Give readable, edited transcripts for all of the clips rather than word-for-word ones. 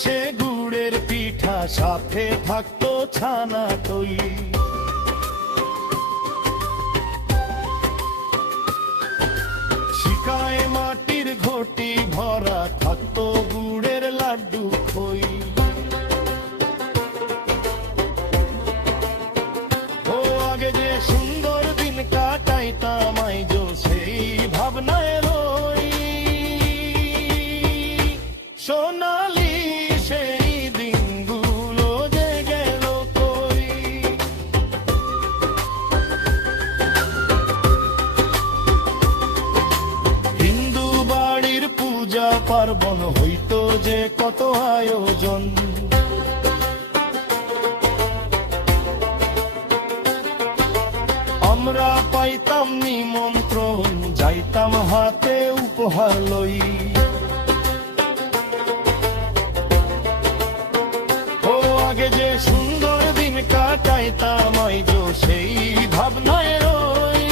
সে গুড়ের পিঠা, সাথে থাকতো ছানা দই। শিকায় মাটির ঘটি ভরা, থাকতো গুড়ের লাড্ডু খই। ও আগে যে সুন্দর দিন কাটাইতাম, আইজো সেই ভাবনায় রই। সোনালি সেই দিনগুলো যে গেল কই। হিন্দু বাড়ির পূজা পার্বণ হইতো যে কত আয়োজন। আমরা পাইতাম নিমন্ত্রণ, যাইতাম হাতে উপহার লই। ও আগে যে সুন্দর দিন কাটাইতাম, আইজো সেই ভাবনায় রই।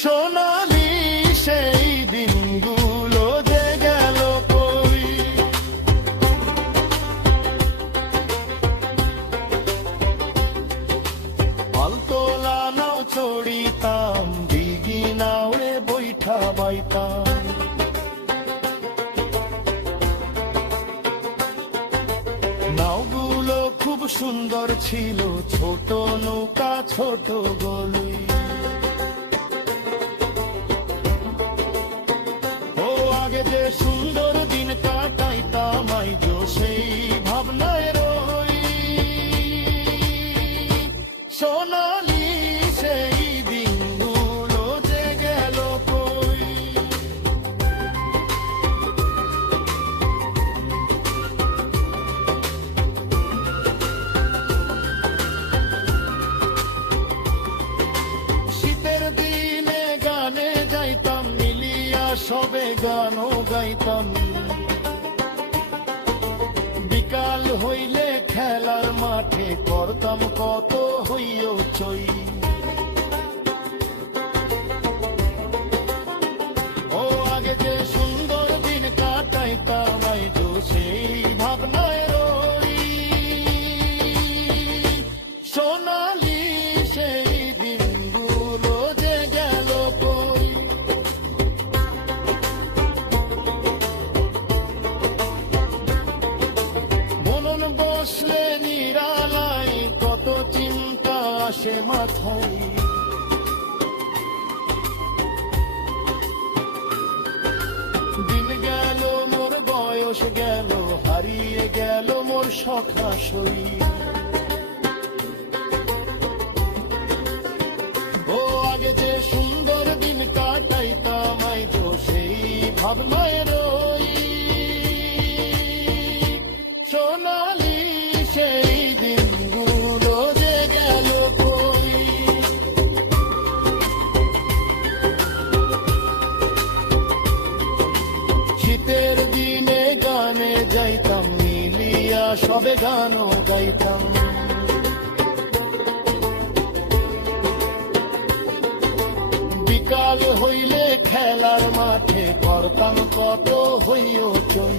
সোনালি সেই দিনগুলো যে গেল কই। পালতোলা নাও চড়িতাম, দিঘি নাওয়ে বৈঠা বাইতাম। নাওগুলো খুব সুন্দর ছিল, ছোট নৌকা ছোট গলই। ও আগে যে সুন্দর দিন কাটাইতাম, আইজো সেই ভাবনায় রই। সোনালি সেই দিনগুলো যে গেল কই। শীতের দিনে গানে যাইতাম, মিলিয়া সবে গানও গাইতাম। বিকাল হইলে খেলার মাঠে করতাম কত হইচই। ও আগে যে সুন্দর দিন কাটাইতাম, আইজো সেই ভাবনায় রই। সোনালি সেই দিনগুলো যে গেল কই। মনন বসলে নিরালাই, কত চিন্তা আসে মাথায়। দিন গেল মোর বয়স গেল, হারিয়ে গেল মোর সখা সই। ও আগে যে সুন্দর দিন কাটাইতাম, আইজো সেই ভাবনায় রই। সোনালি সেই দিনগুলো যে গেল কই। শীতের দিনে গানে যাইতাম, মিলিয়া সবে গানও গাইতাম। বিকাল হইলে খেলার মাঠে করতাম কত হইচই।